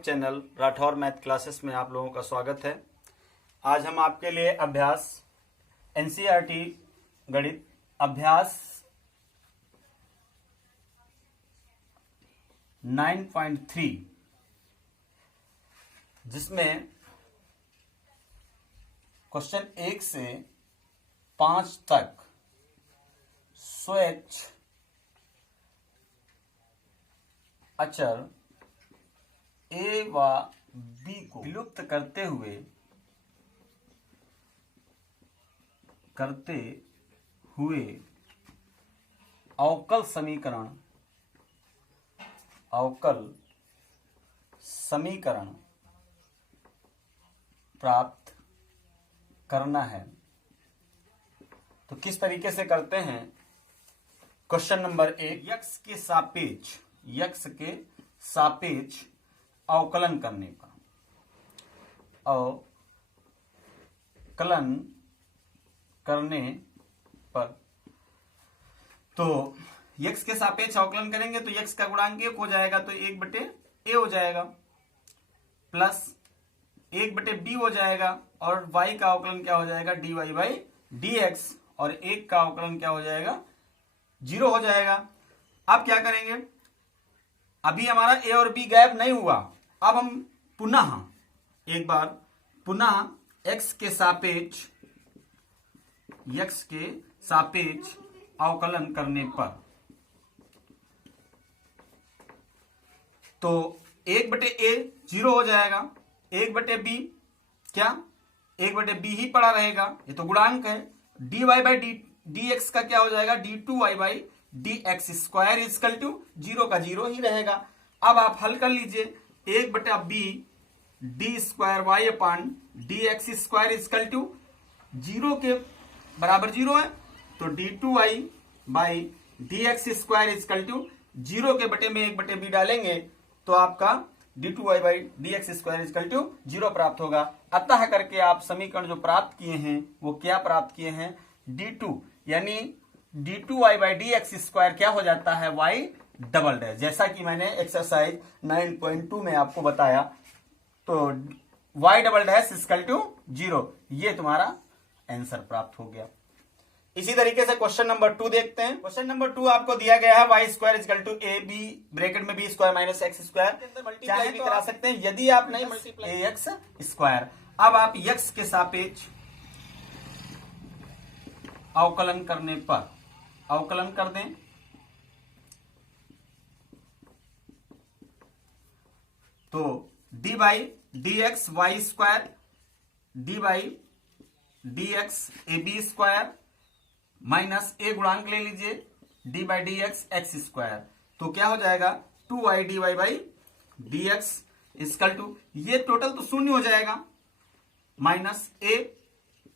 YouTube channel Rathore math classes में आप लोगों का स्वागत है। आज हम आपके लिए अभ्यास एनसीईआरटी गणित अभ्यास 9.3 जिसमें क्वेश्चन 1 से 5 तक स्वच्छ अचर ए व बी को विलुप्त करते हुए अवकल समीकरण प्राप्त करना है। तो किस तरीके से करते हैं? क्वेश्चन नंबर 1, यक्स के सापेक्ष अवकलन करने पर तो यक्स के सापेक्ष अवकलन करेंगे तो यक्स का गुणांक 1 हो जाएगा तो 1/a हो जाएगा, प्लस 1/b हो जाएगा और y का अवकलन क्या हो जाएगा dy/dx और 1 का अवकलन क्या हो जाएगा 0 हो जाएगा। अब क्या करेंगे? अभी हमारा a और b गायब नहीं हुआ। अब हम पुनः x के सापेक्ष अवकलन करने पर तो 1/a 0 हो जाएगा, 1/b क्या 1/b ही पड़ा रहेगा, ये तो गुणांक है। dy/dx का क्या हो जाएगा d2y/dx स्क्वायर इक्वल टू 0 का 0 ही रहेगा। अब आप हल कर लीजिए, 1/b d2y/dx square equal to 0 के बराबर 0 है तो d2y/dx स्क्वायर इक्वल टू 0 के बटे में 1/b डालेंगे तो आपका d2y/dx स्क्वायर इक्वल टू 0 प्राप्त होगा। अतः करके आप समीकरण जो प्राप्त किए हैं वो क्या प्राप्त किए हैं d2 यानी d2y/dx स्क्वायर क्या हो जाता है y डबल डैश, जैसा कि मैंने एक्सरसाइज 9.2 में आपको बताया। तो y double dash equal to 0, ये तुम्हारा आंसर प्राप्त हो गया। इसी तरीके से क्वेश्चन नंबर 2 देखते हैं। क्वेश्चन नंबर 2 आपको दिया गया है y square equal to a b bracket में b square minus x square चाहे भी करा सकते हैं यदि आप नहीं मल्टीप्लाई एक्स स्क्वायर। अब आप x के सापेक्ष अवकलन करने पर अवकलन कर दें तो d/dx y square d/dx a b square minus a गुणांक ले लीजिए d/dx एक्स स्क्वायर तो क्या हो जाएगा 2y dy/dx इक्वल टू ये टोटल तो शून्य हो जाएगा माइनस a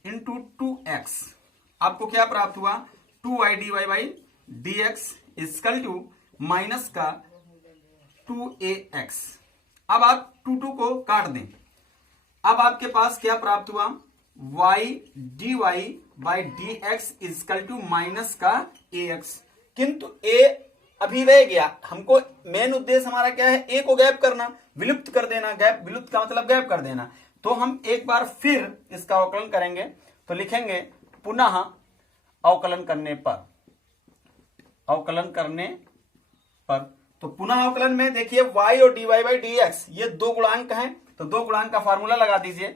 इंटू 2x। आपको क्या प्राप्त हुआ 2y dy/dx equal to minus का 2ax। अब आप 2 को काट दें। अब आपके पास क्या प्राप्त हुआ y dy/dx equal to minus का ax, किंतु a अभी रह गया। हमको मेन उद्देश्य हमारा क्या है a को गायब करना, विलुप्त कर देना। विलुप्त का मतलब गायब कर देना। तो हम एक बार फिर इसका अवकलन करेंगे तो लिखेंगे पुनः अवकलन करने पर तो पुनः अवकलन में देखिए y और dy/dx ये दो गुणांक हैं तो दो गुणांक का फार्मूला लगा दीजिए।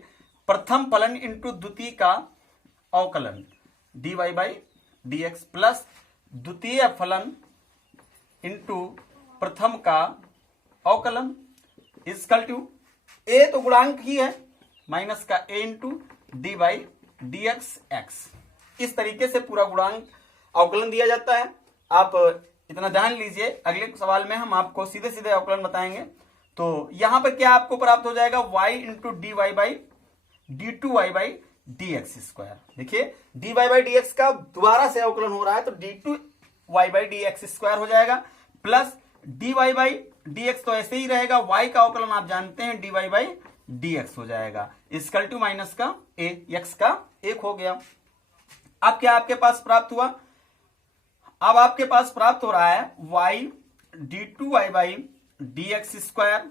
प्रथम फलन इंटू द्वितीय का अवकलन dy/dx प्लस द्वितीय फलन इंटू प्रथम का अवकलन इक्वल टू a तो गुणांक ही है माइनस का a इंटू dy/dx x। इस तरीके से पूरा गुणांक अवकलन दिया जाता है। आप इतना ध्यान लीजिए, अगले सवाल में हम आपको सीधे सीधे अवकलन बताएंगे। तो यहां पर क्या आपको प्राप्त हो जाएगा y इंटू d2y/dx स्क्वायर। देखिए dy/dx का दोबारा से अवकलन हो रहा है तो d2y/dx स्क्वायर हो जाएगा प्लस dy/dx तो ऐसे ही रहेगा, y का अवकलन आप जानते हैं dy/dx हो जाएगा इक्वल टू माइनस का a, x का 1 हो गया। अब क्या आपके पास प्राप्त हुआ? अब आपके पास प्राप्त हो रहा है y d2y/dx स्क्वायर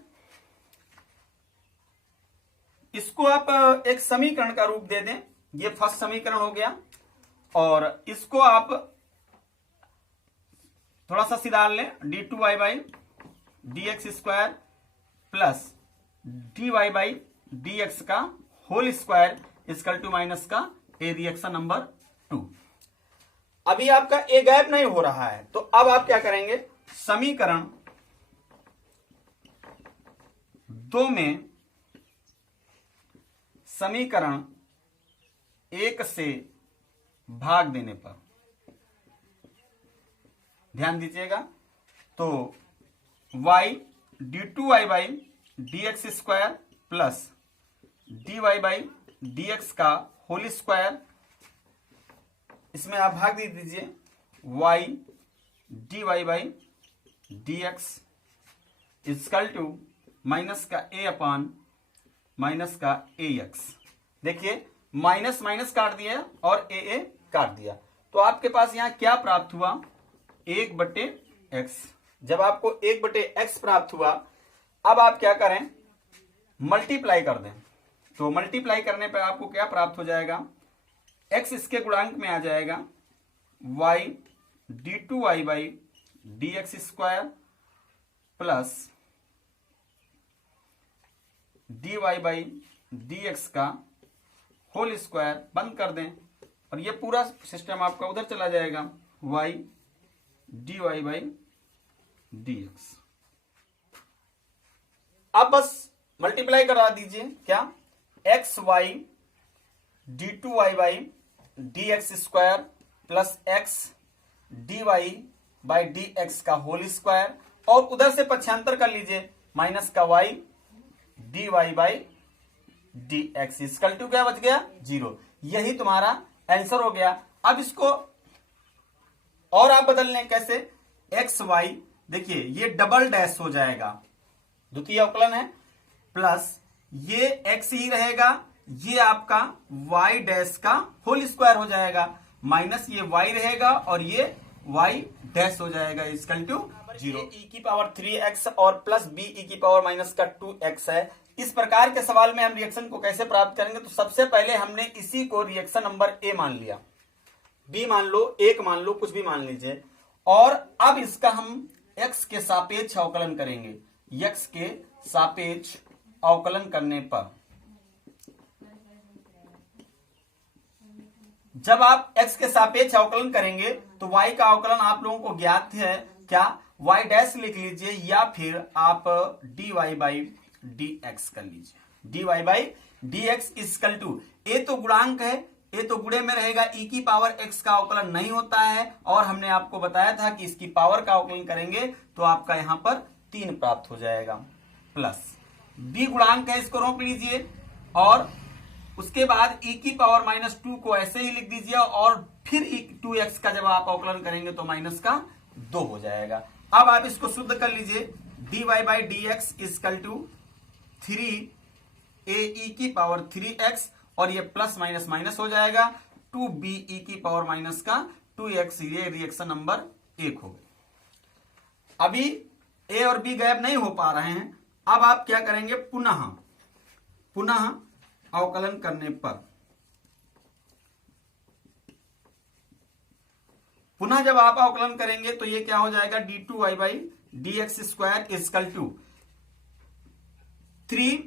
इसको आप एक समीकरण का रूप दे दें। ये फर्स्ट समीकरण हो गया, और इसको आप थोड़ा सा सीधा लें, d2y by d x square plus dy by d x का whole square equal to minus का ए रिएक्शन नंबर 2। अभी आपका ए गैप नहीं हो रहा है, तो अब आप क्या करेंगे, समीकरण 2 में समीकरण 1 से भाग देने पर ध्यान दीजिएगा, तो y d2y by d x square plus dy by d x का होल स्क्वायर, इसमें आप भाग दे दीजिए y dy by d x equal to minus का a अपान माइनस का ए एक्स। देखिए माइनस माइनस काट दिया और ए काट दिया, तो आपके पास यहां क्या प्राप्त हुआ, 1/x। जब आपको 1/x प्राप्त हुआ, अब आप क्या करें, मल्टीप्लाई कर दें। तो मल्टीप्लाई करने पर आपको क्या प्राप्त हो जाएगा, x इसके गुणांक में आ जाएगा, y d2y by d x square plus dy by d x का होल स्क्वायर, बंद कर दें, और ये पूरा सिस्टम आपका उधर चला जाएगा, y dy by d x. अब बस मल्टीप्लाई करा दीजिए, क्या, x y d2y by d x square plus x dy by d x का होल स्क्वायर, और उधर से पक्षांतर कर लीजिए, माइनस का y dy by d x equal to क्या बच गया, 0। यही तुम्हारा आंसर हो गया। अब इसको और आप बदल लें, कैसे, एक्स वाई, देखिए ये डबल डैश हो जाएगा, द्वितीय अवकलन है, प्लस ये एक्स ही रहेगा, ये आपका वाई डैश का होल स्क्वायर हो जाएगा, माइनस ये वाई रहेगा और ये वाई डैश हो जाएगा इक्वल टू 0। e की पावर 3x और प्लस b e की पावर माइनस का 2x है। इस प्रकार के सवाल में हम रिएक्शन को कैसे प्राप्त करेंगे, तो सबसे पहले हमने इसी को रिएक्शन नंबर a मान लिया, b मान लो, 1 मान लो, कुछ भी मान लीजिए, और अब इसका हम x के सापेक्ष अवकलन करेंगे। x के सापेक्ष अवकलन करने पर जब आप x के सापेक्ष अवकलन करेंगे तो y का अवकलन आप लोगों को ज्ञात है, क्या, y डैश लिख लीजिए, या फिर आप dy बाई डी एक्स कर लीजिए, dy by d x equal to, a तो गुणांक है, ए तो गुणे में रहेगा, e की पावर x का अवकलन नहीं होता है, और हमने आपको बताया था कि इसकी पावर का अवकलन करेंगे तो आपका यहां पर 3 प्राप्त हो जाएगा, प्लस b गुणांक है, इसको रोक लीजिए, और उसके बाद e की पावर माइनस 2 को ऐसे ही लिख दीजिए, और फिर 2x का जब आप अवकलन करेंगे तो माइनस का 2 हो जाएगा। अब आप इसको शुद्ध कर लीजिए, dy by d x equal to 3a की पावर 3x, और ये प्लस माइनस माइनस हो जाएगा, 2b की पावर माइनस का 2x, ये रिएक्शन नंबर 1 हो गया। अभी a और b गैप नहीं हो पा रहे हैं, अब आप क्या करेंगे, पुनः अवकलन करने पर, पुनः जब आप अवकलन करेंगे तो ये क्या हो जाएगा, d2y by d x square equal to 3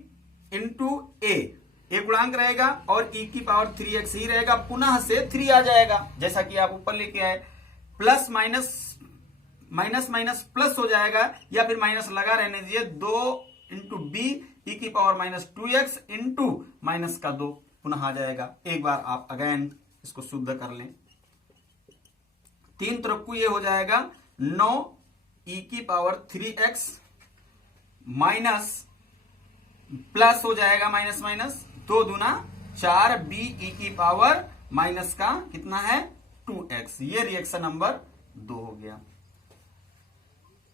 into a गुणांक रहेगा, और e की पावर 3x ही रहेगा, पुनः से 3 आ जाएगा, जैसा कि आप ऊपर लेके आए, plus minus minus minus plus हो जाएगा, या फिर माइनस लगा रहने दीजिए, 2 इंटू बी ई की power minus 2x into minus का 2 पुनः आ जाएगा। एक बार आप अगेन इसको शुद्ध कर लें, 3 तरफ को ये हो जाएगा 9 ई की पावर 3x माइनस प्लस हो जाएगा माइनस माइनस 2 दूना 4 बी ई की पावर माइनस का कितना है 2x, ये रिएक्शन नंबर 2 हो गया।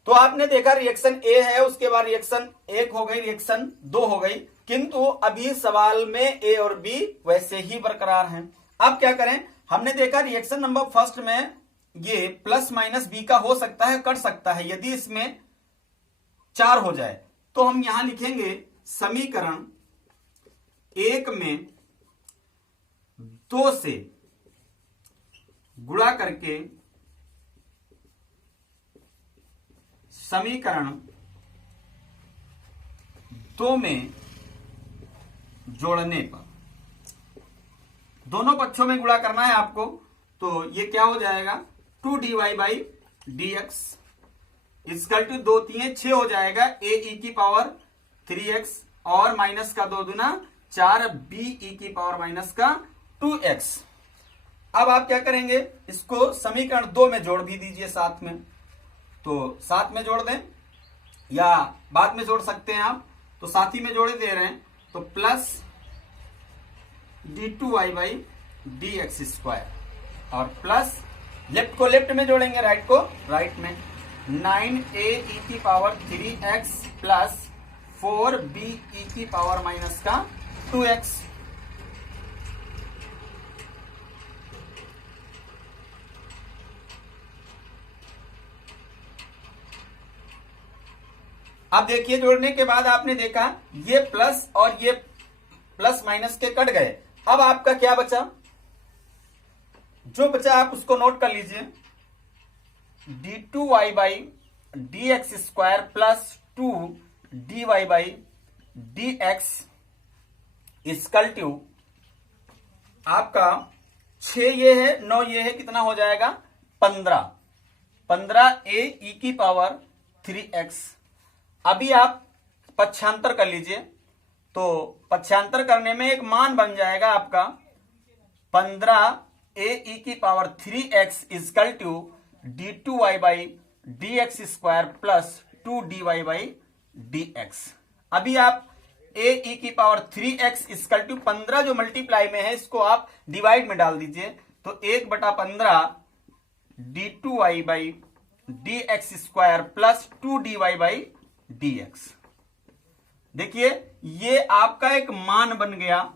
तो आपने देखा रिएक्शन ए है, उसके बाद रिएक्शन 1 हो गई, रिएक्शन 2 हो गई, किंतु अभी सवाल में ए और बी वैसे ही बरकरार हैं। अब क्या करें, हमने देखा रिएक्शन नंबर फर्स्ट में ये प्लस माइनस बी का हो सकता है, कर सकता है, यदि इसमें 4 हो जाए तो हम यहां लिखेंगे समीकरण 1 में 2 से गुणा करके समीकरण 2 में जोड़ने पर, दोनों पक्षों में गुणा करना है आपको, तो ये क्या हो जाएगा 2dy/dx इक्वल टू 2 3 6 हो जाएगा a e की पावर 3x और माइनस का 2 दूना 4 b e की पावर माइनस का 2x। अब आप क्या करेंगे, इसको समीकरण 2 में जोड़ भी दीजिए साथ में, तो साथ में जोड़ दें या बाद में जोड़ सकते हैं आप, तो साथ ही में जोड़े दे रहे हैं, तो प्लस d2y/dx² और प्लस लेफ्ट को लेफ्ट में जोड़ेंगे, राइट को राइट में, 9a e की power 3x plus 4b e की पावर माइनस का 2x। अब देखिए जोड़ने के बाद आपने देखा ये प्लस और ये प्लस माइनस के कट गए। अब आपका क्या बचा, जो बचा आप उसको नोट कर लीजिए, d2y/dx² plus 2dy/dx equal to आपका 6 ये है 9 ये है, कितना हो जाएगा 15 a e की पावर 3x। अभी आप पक्षांतर कर लीजिए, तो पक्षांतर करने में एक मान बन जाएगा आपका 15 a e की power 3x equal to d2y/dx² plus 2dy/dx। अभी आप a e की पावर 3x इक्वल टू 15 जो मल्टीप्लाई में है इसको आप डिवाइड में डाल दीजिए, तो 1/15 d2y/dx² प्लस 2dy/dx। देखिए ये आपका एक मान बन गया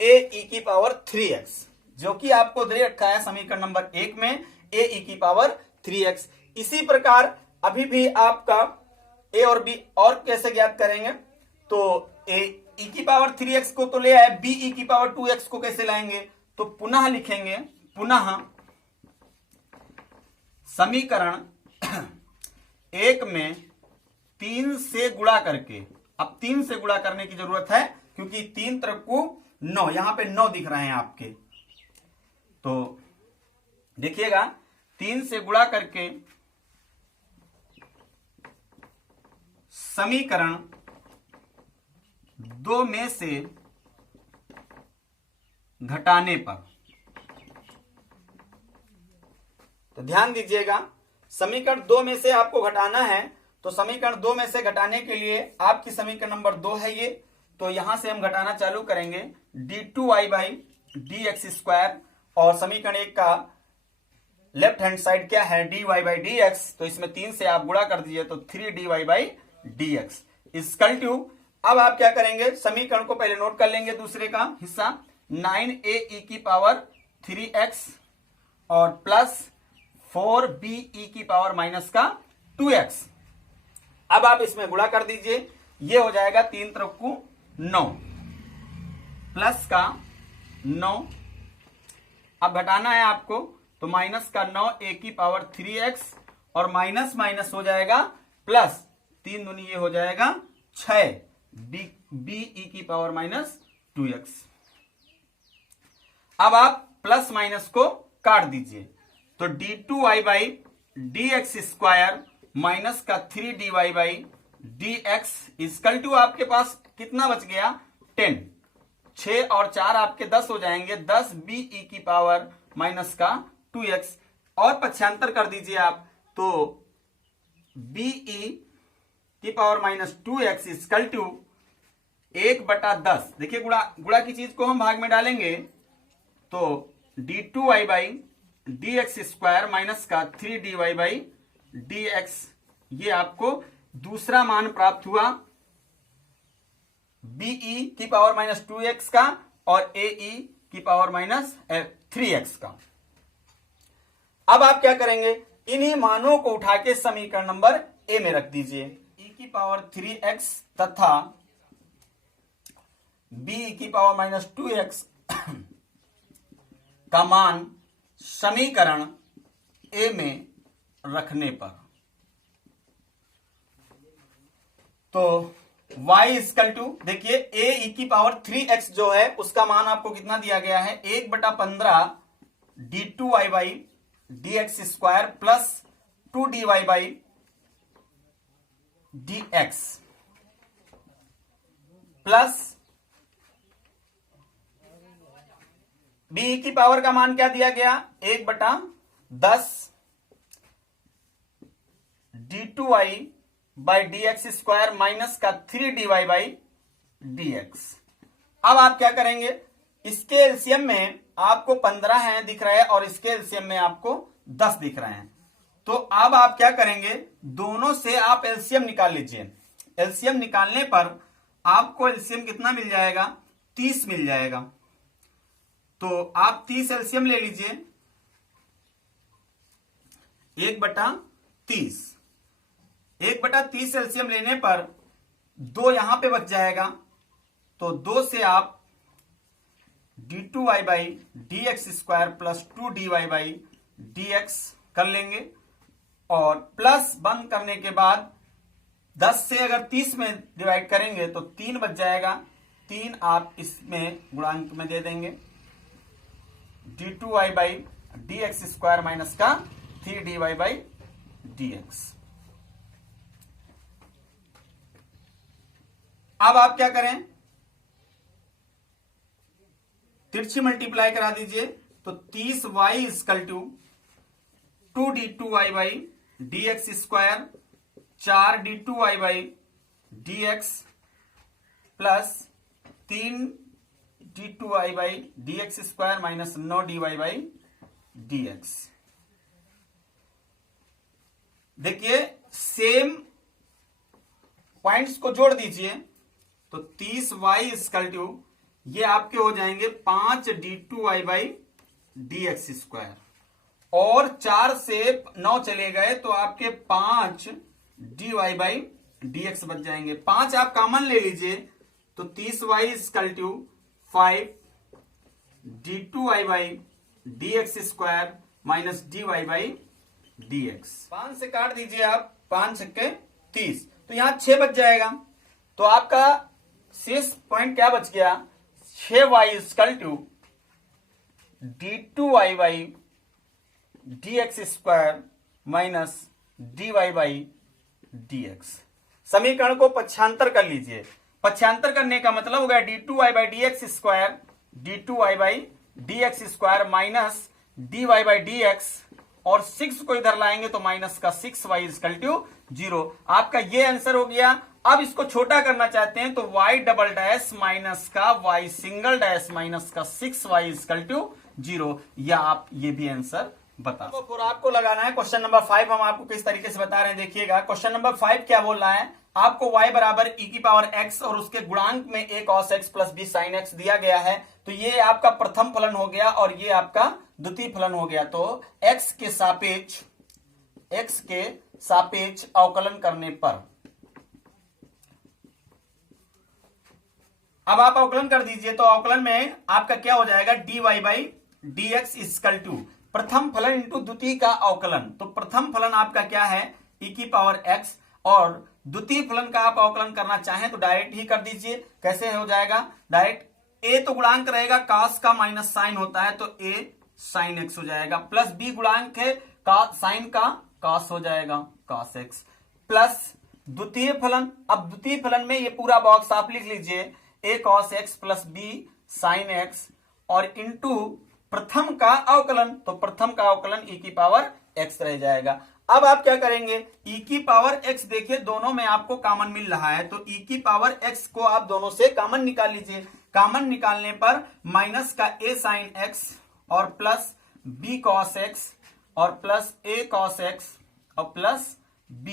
a e की पावर 3x, जो कि आपको दे रखा है समीकरण नंबर 1 में a e की पावर 3x। इसी प्रकार अभी भी आपका a और b और कैसे ज्ञात करेंगे, तो a e की पावर 3x को तो ले आए, b e की पावर 2x को कैसे लाएंगे, तो पुनः लिखेंगे, पुनः समीकरण 1 में 3 से गुणा करके, अब 3 से गुणा करने की जरूरत है क्योंकि 3 तरफ को 9, यहां पे 9 दिख रहे हैं आपके, तो देखिएगा 3 से गुणा करके समीकरण 2 में से घटाने पर, तो ध्यान दीजिएगा समीकरण 2 में से आपको घटाना है, तो समीकरण 2 में से घटाने के लिए आपकी समीकरण नंबर 2 है ये, तो यहां से हम घटाना चालू करेंगे d2y/dx² और समीकरण 1 का लेफ्ट हैंड साइड क्या है dy/dx, तो इसमें 3 से आप गुणा कर दीजिए तो 3dy/dx इक्वल टू, अब आप क्या करेंगे समीकरण को पहले नोट कर लेंगे, दूसरे का हिस्सा 9a e की पावर 3x और प्लस 4b e की पावर माइनस का 2x। अब आप इसमें गुणा कर दीजिए, ये हो जाएगा 3 तरफ को 9 प्लस का 9, अब घटाना है आपको, तो माइनस का 9 a की पावर 3x और माइनस माइनस हो जाएगा प्लस, 3 दूनी ये हो जाएगा 6 b e की पावर माइनस 2x। अब आप प्लस माइनस को काट दीजिए, तो d2y/dx² माइनस का 3dy/dx इक्वल टू आपके पास कितना बच गया 10, 6 और 4 आपके 10 हो जाएंगे, 10 b e की पावर माइनस का 2x और पक्षांतर कर दीजिए आप, तो b e की power minus 2x equal to 1/10। देखिए गुणा की चीज को हम भाग में डालेंगे, तो d2y/dx² माइनस का 3dy/dx, ये आपको दूसरा मान प्राप्त हुआ b e की पावर माइनस 2x का और a e की पावर माइनस 3x का। अब आप क्या करेंगे, इन्हीं मानों को उठा के समीकरण नंबर a में रख दीजिए, e की पावर 3x तथा बी की पावर माइनस 2x का मान समीकरण ए में रखने पर, तो y इक्वल टू, देखिए a e की पावर 3x जो है उसका मान आपको कितना दिया गया है, 1/15 d2y by dx square plus 2dy by dx plus b की पावर का मान क्या दिया गया, 1/10 d2y by dx square minus का 3dy बाई dx। अब आप क्या करेंगे, इसके एलसीएम में आपको 15 है दिख रहा है और इसके एलसीएम में आपको 10 दिख रहे हैं, तो अब आप क्या करेंगे, दोनों से आप एलसीएम निकाल लीजिए। एलसीएम निकालने पर आपको एलसीएम कितना मिल जाएगा, 30 मिल जाएगा। तो आप 30 एलसीएम ले लीजिए, 1/30, 1/30 एलसीएम लेने पर 2 यहां पे बच जाएगा, तो 2 से आप d2y by dx square plus 2dy by dx कर लेंगे, और प्लस बंद करने के बाद 10 से अगर 30 में डिवाइड करेंगे तो 3 बच जाएगा, 3 आप इसमें गुणांक में दे देंगे, d2y by dx square minus का 3dy बाई dx। अब आप क्या करें, तिरछी मल्टीप्लाई करा दीजिए, तो 30y equal to 2d2y by dx square 4d2y by dx plus 3d2y by dx square minus 9dy by dx। देखिए सेम पॉइंट्स को जोड़ दीजिए, तो 30y इक्वल टू ये आपके हो जाएंगे 5d2y बाई dx स्क्वायर, और 4 से 9 चले गए तो आपके 5dy बाई dx बच जाएंगे। 5 आप कॉमन ले लीजिए, तो 30y equal to 5d2y by dx square minus dy by dx। 5 से काट दीजिए आप, 5 छक्के 30, तो यहां 6 बच जाएगा। तो आपका शेष पॉइंट क्या बच गया, 6y equal to d2y by dx square minus dy by dx। समीकरण को पक्षांतर कर लीजिए, पक्षांतर करने का मतलब हो गया d2y by dx square, d2y by dx square minus dy by dx, और 6 को इधर लाएंगे तो माइनस का 6y इक्वल टू 0। आपका ये आंसर हो गया। अब इसको छोटा करना चाहते हैं तो y डबल डैश माइनस का y सिंगल डैश माइनस का 6y इक्वल टू 0, या आप ये भी आंसर बता। तो फिर आपको लगाना है क्वेश्चन नंबर 5। हम आपको किस तरीके से बता रहे हैं, देखिएगा क्वेश्चन नंबर 5 क्या बोल रहा है, आपको y बराबर e की पावर x और उसके गुणांक में a cos x plus b sin x दिया गया है। तो ये आपका प्रथम फलन हो गया और ये आपका द्वितीय फलन हो गया। तो x के सापेक्ष अवकलन करने पर, अब आप अवकलन कर दीजिए, तो अवकलन में आपका क्या हो जाएगा, dy by dx equal to प्रथम फलन इंटू द्वितीय का अवकलन। तो प्रथम फलन आपका क्या है, e की पावर x, और द्वितीय फलन का आप अवकलन करना चाहें तो डायरेक्ट ही कर दीजिए। कैसे हो जाएगा, डायरेक्ट a तो गुणांक रहेगा, cos का माइनस साइन होता है तो a sin x हो जाएगा, प्लस b गुणांक है साइन का cos हो जाएगा cos x, प्लस द्वितीय फलन। अब द्वितीय फलन में ये पूरा बॉक्स आप लिख लीजिए, a cos x plus b sin x, और इंटू प्रथम का अवकलन, तो प्रथम का अवकलन e की पावर x रह जाएगा। अब आप क्या करेंगे, e की पावर x, देखिए दोनों में आपको कॉमन मिल रहा है, तो e की पावर x को आप दोनों से कॉमन निकाल लीजिए। कॉमन निकालने पर माइनस का a sin x और प्लस b cos x और प्लस a cos x और प्लस b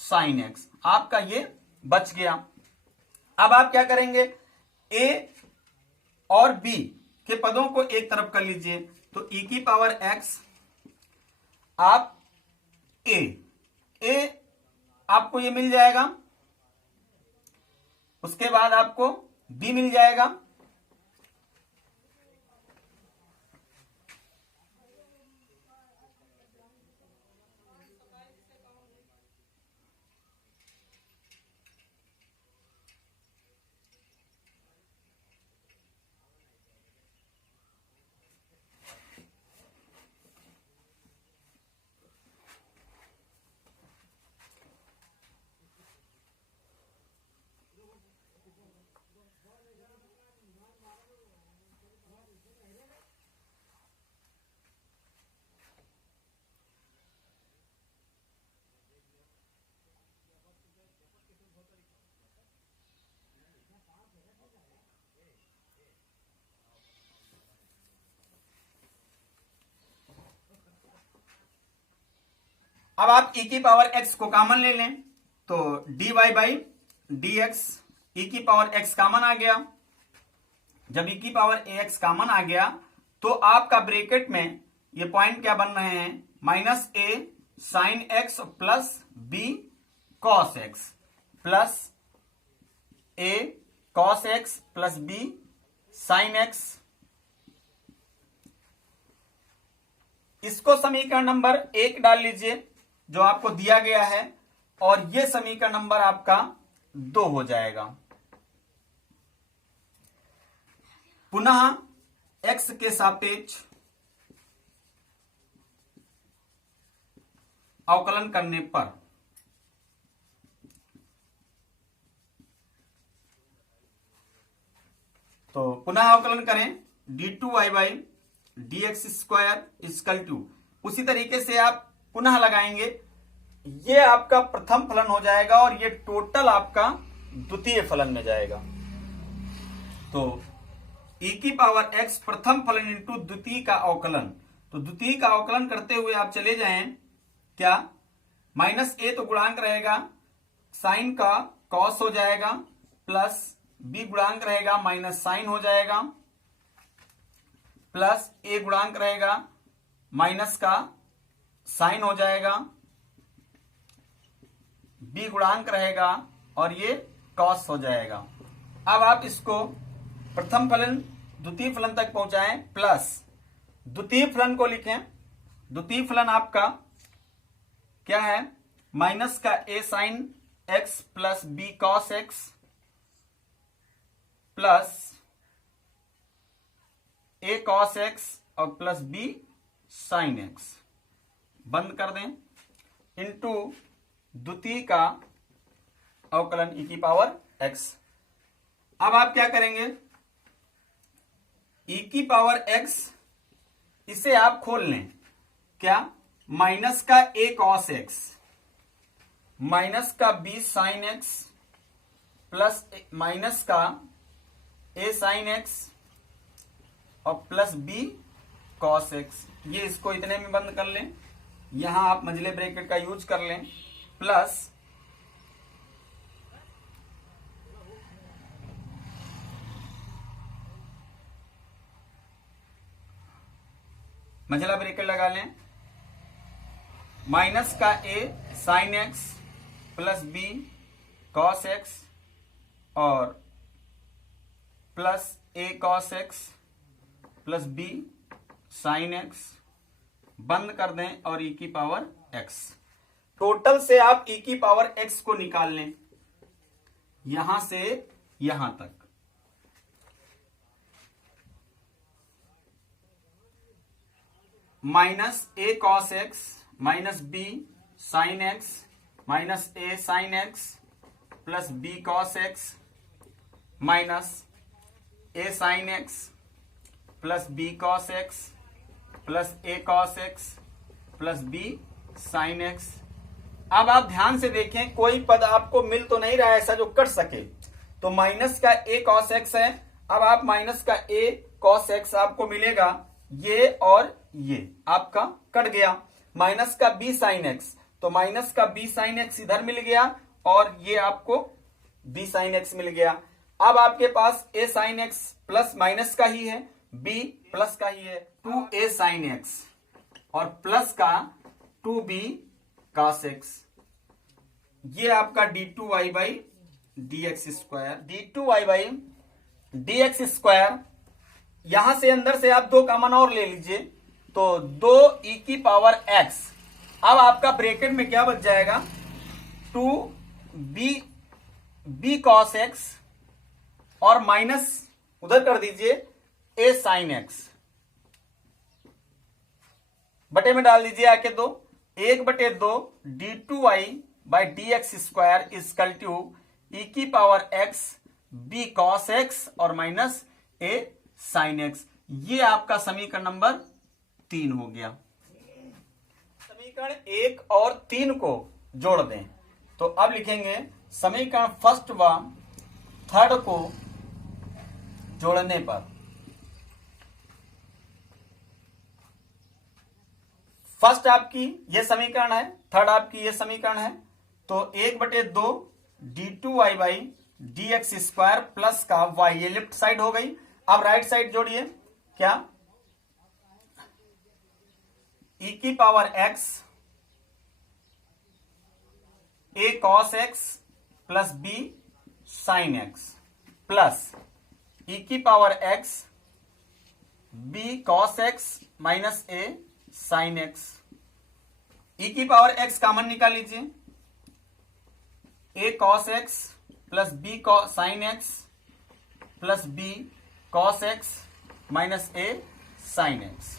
sin x, आपका ये बच गया। अब आप क्या करेंगे, a और b के पदों को एक तरफ कर लीजिए, तो e की पावर x आप a आपको ये मिल जाएगा, उसके बाद आपको b मिल जाएगा। अब आप e की पावर x को कॉमन ले लें तो dy बाई डी एक्स, ई की पावर x कॉमन आ गया। जब e की पावर ax कॉमन आ गया तो आपका ब्रैकेट में ये पॉइंट क्या बन रहे हैं, minus a sine x plus b cos x plus a cos x plus b sine x। इसको समीकरण नंबर 1 डाल लीजिए जो आपको दिया गया है, और यह समीकरण नंबर आपका 2 हो जाएगा। पुनः x के सापेक्ष अवकलन करने पर तो पुनः अवकलन करें d2y by d x square equal to, उसी तरीके से आप पुनः लगाएंगे, ये आपका प्रथम फलन हो जाएगा और ये टोटल आपका द्वितीय फलन में जाएगा। तो e की पावर x प्रथम फलन इंटू द्वितीय का अवकलन, तो द्वितीय का अवकलन करते हुए आप चले जाएं, क्या माइनस a तो गुणांक रहेगा, साइन का कॉस हो जाएगा, प्लस b गुणांक रहेगा माइनस साइन हो जाएगा, प्लस a गुणांक रहेगा माइनस का साइन हो जाएगा, b गुणांक रहेगा और ये कॉस हो जाएगा। अब आप इसको प्रथम फलन द्वितीय फलन तक पहुंचाएं, प्लस द्वितीय फलन को लिखें। द्वितीय फलन आपका क्या है, माइनस का a sine x plus b cos x plus a cos x और प्लस b साइन x, बंद कर दें, इंटू द्वितीय का अवकलन e की पावर x। अब आप क्या करेंगे, e की पावर x इसे आप खोल लें, क्या माइनस का a कॉस x माइनस का b sine x plus minus का a साइन x और प्लस b कॉस x, ये इसको इतने में बंद कर लें, यहां आप मंझले ब्रैकेट का यूज कर लें, प्लस मंझला ब्रैकेट लगा लें, माइनस का a sine x plus b cos x और plus a cos x plus b sine x, बंद कर दें और e की पावर x। टोटल से आप e की पावर x को निकाल लें, यहां से यहां तक, minus a cos x minus b sine x minus a sine x plus b cos x minus a sine x plus b cos x plus a cos x plus b sine x। अब आप ध्यान से देखें, कोई पद आपको मिल तो नहीं रहा है ऐसा जो कट सके, तो माइनस का a कॉस x है, अब आप माइनस का a कॉस x आपको मिलेगा, ये और ये आपका कट गया, माइनस का b साइन x, तो माइनस का b साइन x इधर मिल गया और ये आपको b साइन x मिल गया। अब आपके पास a sine x plus minus का ही है, b प्लस का ही है, 2a साइन x और प्लस का 2b cos x, ये आपका d2y by d x square, d2y by dx square, यहां से अंदर से आप 2 कॉमन और ले लीजिए, तो 2 e की पावर x। अब आपका ब्रैकेट में क्या बच जाएगा, 2b cos x और माइनस उधर कर दीजिए a sin x, बटे में डाल दीजिए आके 2, 1/2 d2y by dx square equal to e की power x b cos x और माइनस a sin x। ये आपका समीकरण नंबर 3 हो गया। समीकरण 1 और 3 को जोड़ दें, तो अब लिखेंगे समीकरण फर्स्ट व थर्ड को जोड़ने पर, फर्स्ट आपकी ये समीकरण है, थर्ड आपकी ये समीकरण है, तो 1/2 d2y by dx square plus का y, ये लेफ्ट साइड हो गई। अब राइट साइड जोड़िए, क्या e की power x a cos x plus b sin x plus e की power x b cos x minus a sin x। e की पावर x कॉमन निकाल लीजिए, a cos x plus b sin x plus b cos x minus a sin x।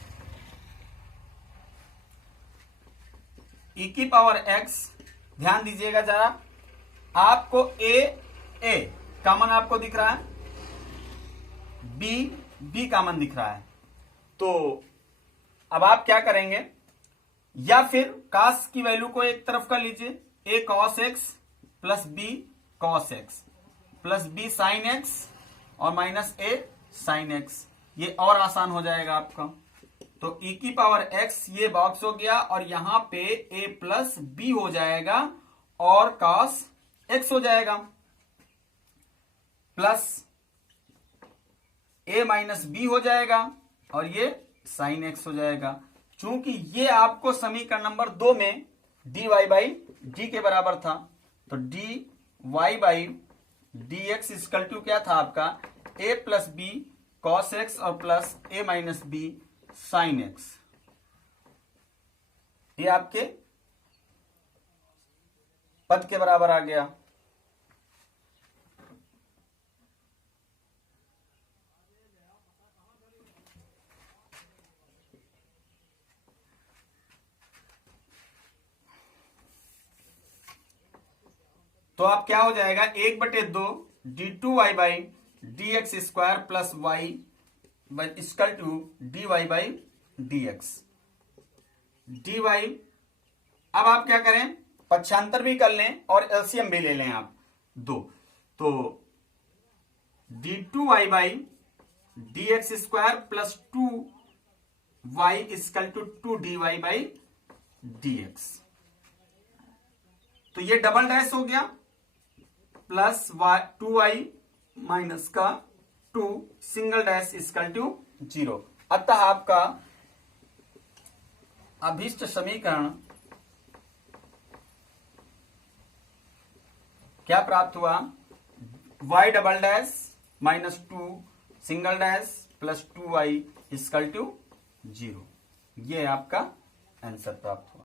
e की power x, ध्यान दीजिएगा जरा, आपको a common आपको दिख रहा है, b कॉमन दिख रहा है, तो अब आप क्या करेंगे, या फिर cos की वैल्यू को एक तरफ कर लीजिए, a cos x plus b cos x plus b sin x और माइनस a sin x, ये और आसान हो जाएगा आपका। तो e की पावर x ये बॉक्स हो गया और यहां पे a प्लस b हो जाएगा और cos x हो जाएगा, प्लस a माइनस b हो जाएगा और ये sin x हो जाएगा। चूंकि ये आपको समीकरण नंबर 2 में dy बाई डी के बराबर था, तो dy by dx equal to क्या था आपका, a plus b cos x और plus a minus b sin x। ये आपके पद के बराबर आ गया। तो आप क्या हो जाएगा, 1/2 d2y by dx square plus y equal to dy by dx dy। अब आप क्या करें, पक्षांतर भी कर लें और एलसीएम भी ले लें आप 2, तो d2y by dx square plus 2y equal to 2dy by dx, तो ये डबल डैश हो गया, प्लस 2y माइनस का 2 सिंगल डैश इक्वल टू 0। अतः आपका अभीष्ट समीकरण क्या प्राप्त हुआ, y double dash minus 2 single dash plus 2y equal to 0। ये आपका आंसर प्राप्त हुआ।